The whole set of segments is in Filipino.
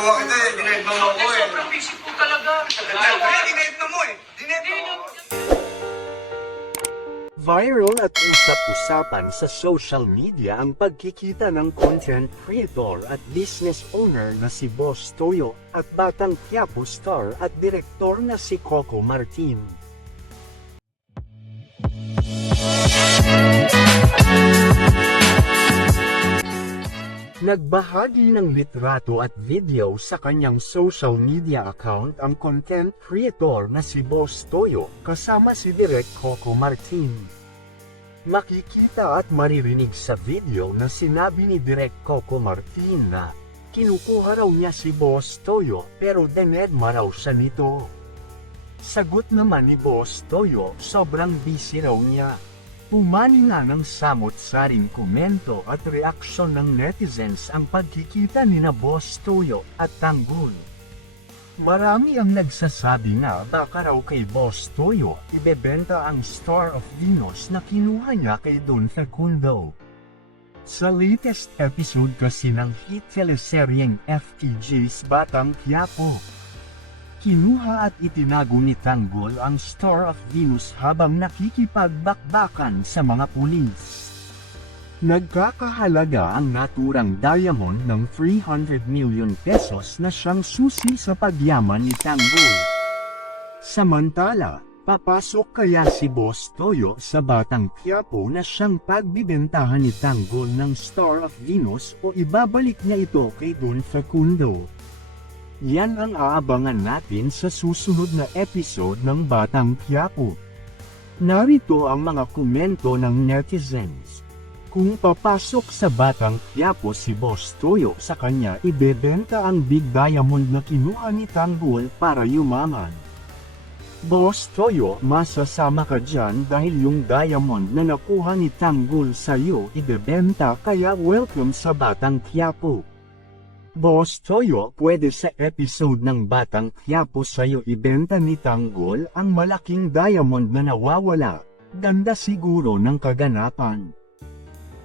Ginagawa kita eh. Dinate mo ako eh. Sobrang busy po talaga. Dinate mo mo eh. Dinate mo. Viral at usap-usapan sa social media ang pagkikita ng content creator at business owner na si Boss Toyo at Batang Quiapo star at direktor na si Coco Martin. Nagbahagi ng litrato at video sa kanyang social media account ang content creator na si Boss Toyo kasama si Direk Coco Martin. Makikita at maririnig sa video na sinabi ni Direk Coco Martin na kinukuha raw niya si Boss Toyo pero dinedma raw siya nito. Sagot naman ni Boss Toyo, sobrang busy raw niya. Umani nga ng samot-saring komento at reaksyon ng netizens ang pagkikita ni na Boss Toyo at Tanggol. Marami ang nagsasabi na baka raw kay Boss Toyo ibebenta ang Star of Venus na kinuha niya kay Don Facundo. Sa latest episode kasi ng hit teleseryeng FTJ's Batang Quiapo, kinuha at itinago ni Tanggol ang Star of Venus habang nakikipagbakbakan sa mga pulis. Nagkakahalaga ang naturang diamond ng 300 million pesos na siyang susi sa pagyaman ni Tanggol. Samantala, papasok kaya si Boss Toyo sa Batang Quiapo na siyang pagbibentahan ni Tanggol ng Star of Venus o ibabalik niya ito kay Don Facundo? Yan ang aabangan natin sa susunod na episode ng Batang Quiapo. Narito ang mga komento ng netizens. Kung papasok sa Batang Quiapo si Boss Toyo, sa kanya ibebenta ang big diamond na kinuha ni Tanggol para yumaman. Boss Toyo, masasama ka dyan dahil yung diamond na nakuha ni Tanggol sa'yo ibebenta, kaya welcome sa Batang Quiapo. Boss Toyo, pwede sa episode ng Batang Quiapo sa'yo ibenta ni Tanggol ang malaking diamond na nawawala. Ganda siguro ng kaganapan.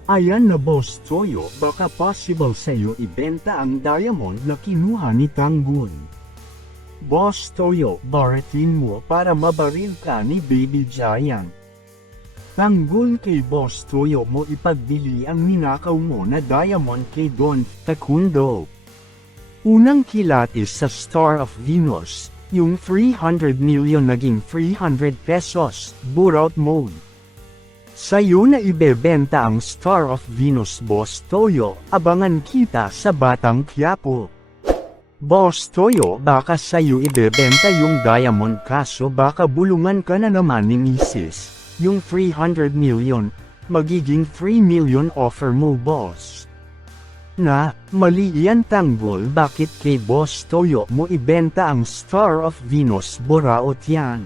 Ayan na Boss Toyo, baka possible sa'yo ibenta ang diamond na kinuha ni Tanggol. Boss Toyo, baratin mo para mabaril ka ni Baby Giant. Tanggol, kay Boss Toyo mo ipagbili ang ninakaw mo na diamond kay Don Facundo. Unang kilatis sa Star of Venus, yung 300 million naging 300 pesos, burnout mode. Sa'yo na ibebenta ang Star of Venus, Boss Toyo, abangan kita sa Batang Quiapo. Boss Toyo, baka sa'yo ibebenta yung diamond kaso baka bulungan ka na naman ni Mrs. Yung 300 million, magiging 3 million offer mo, boss. Na, mali yan Tanggol, bakit kay Boss Toyo mo ibenta ang Star of Venus, buraot yan.